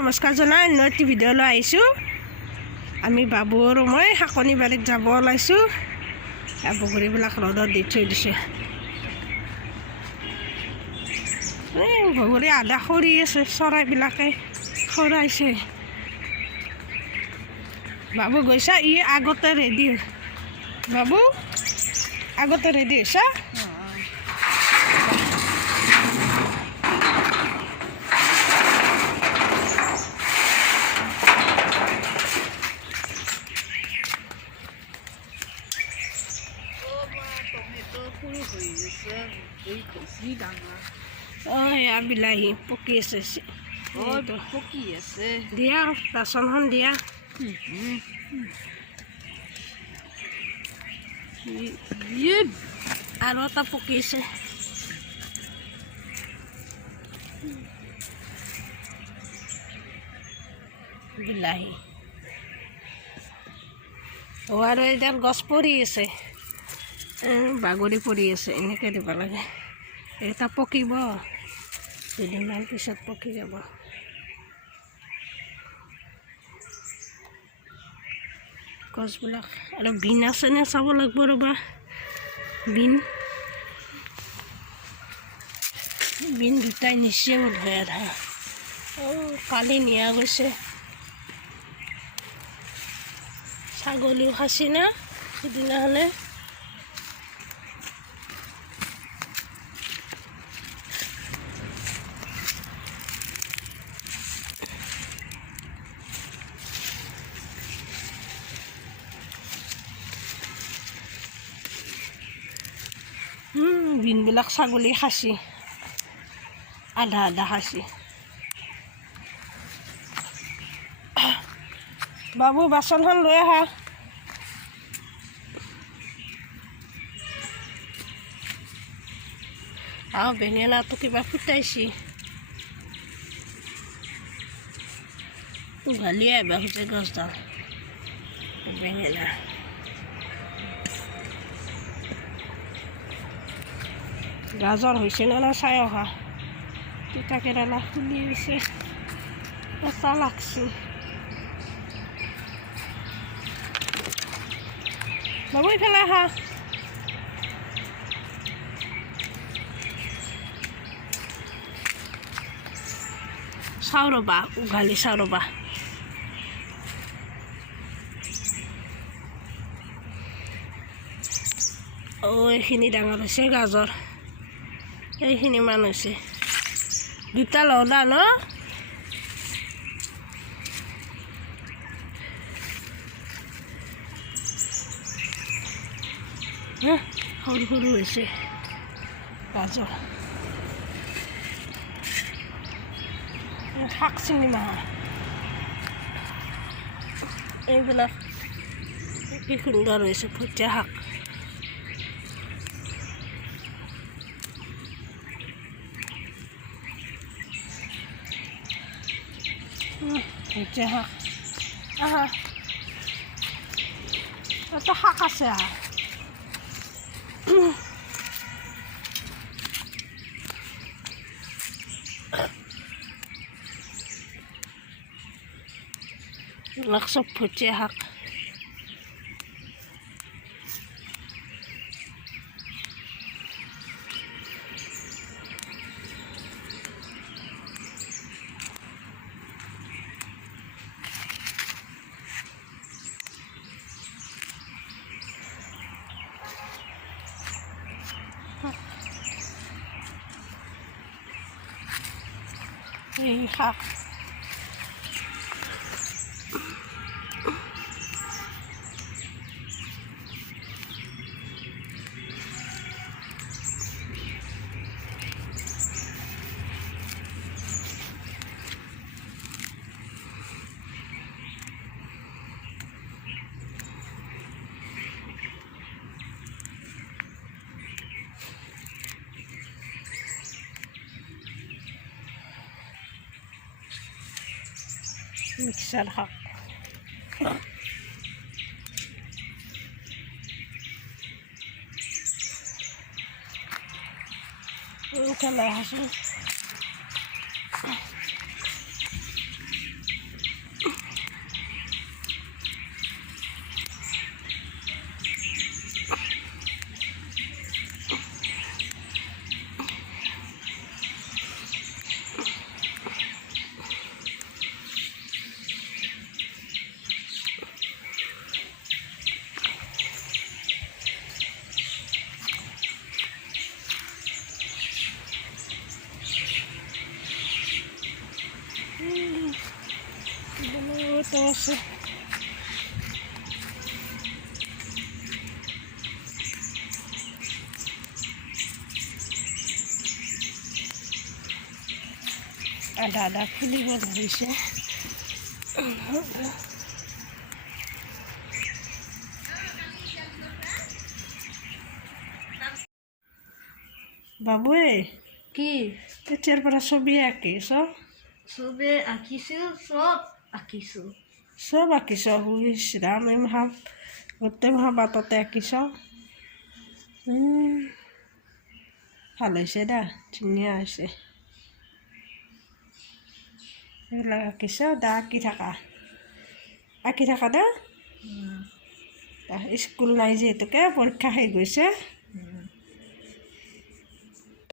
নমস্কাৰ জনাই অন্য এটি ভিডিঅ'লৈ আহিছোঁ। আমি বাবু আৰু মই শাকনি বাৰীত যাব ওলাইছোঁ। বগৰীবিলাক ৰ'দত দি থৈ দিছে। বগৰী আধা সৰি আছে, চৰাইবিলাকে খৰাইছে। বাবু গৈছা? ই আগতে ৰেডি। বাবু আগতে ৰেডি হৈছা? এয়া বিলাহী পকি আছে। পকি আছে দিয়া বাচনখন দিয়া। আৰু এটা পকি আছে। বিলাহী আৰু এডাল গছ পৰি আছে, বাগৰি পৰি আছে। এনেকৈ দিব লাগে। এটা পকিব, দুদিনমান পিছত পকি যাব। গছবিলাক আৰু বিন আছেনে চাব লাগিব ৰ'বা। বিন দুটাই নিচে বোধহয় আধা। কালি নিয়া গৈছে। ছাগলীও খাচি না সিদিনাখনে। বিনবিলাক ছাগলী খাচি, আধা আধা খাচি। বাবু বাচনখন লৈ আহা। বেঙেনাটো কিবা ফুটাইছি। উঘালিয়ে আহিবা খোজে গছডাল বেঙেনা। গাজৰ হৈছে নে না চাই অহা। তিতা কেৰেলা ফুলি আছে, এটা লাগছি। বাবু ইফালে আহা। চাওঁ ৰ'বা, উঘালি চাওঁ ৰ'বা। এইখিনি ডাঙৰ হৈছে গাজৰ, এইখিনি মান হৈছে। দুটা লওঁদা ন? সৰু সৰু হৈছে গাজৰ। শাক চিনি মাহা এইবিলাক কি সুন্দৰ হৈছে। ভুটীয়া শাক, ভুটীয়া শাক। আহা, এটা শাক আছে। আহা, এইবিলাক চব ভুটীয়া শাক। এই শাক মিক্সার শাক। খেলা হাসি তো আছে আদা আদা ফুলিব ধৰিছে বাবুৱে কি তেতিয়াৰ পৰা ছবি আঁকিছ চবে আঁকিছোঁ চব আঁকিছোঁ চব আঁকিছ হুইছ ৰাম এই মাহ গোটেই মাহ বাটতে আঁকিছ ভাল হৈছে দা ধুনীয়া হৈছে এইবিলাক আঁকিছ দা আঁকি থাকা দা স্কুল নাই যিহেতুকে পৰীক্ষা শেষ হৈছে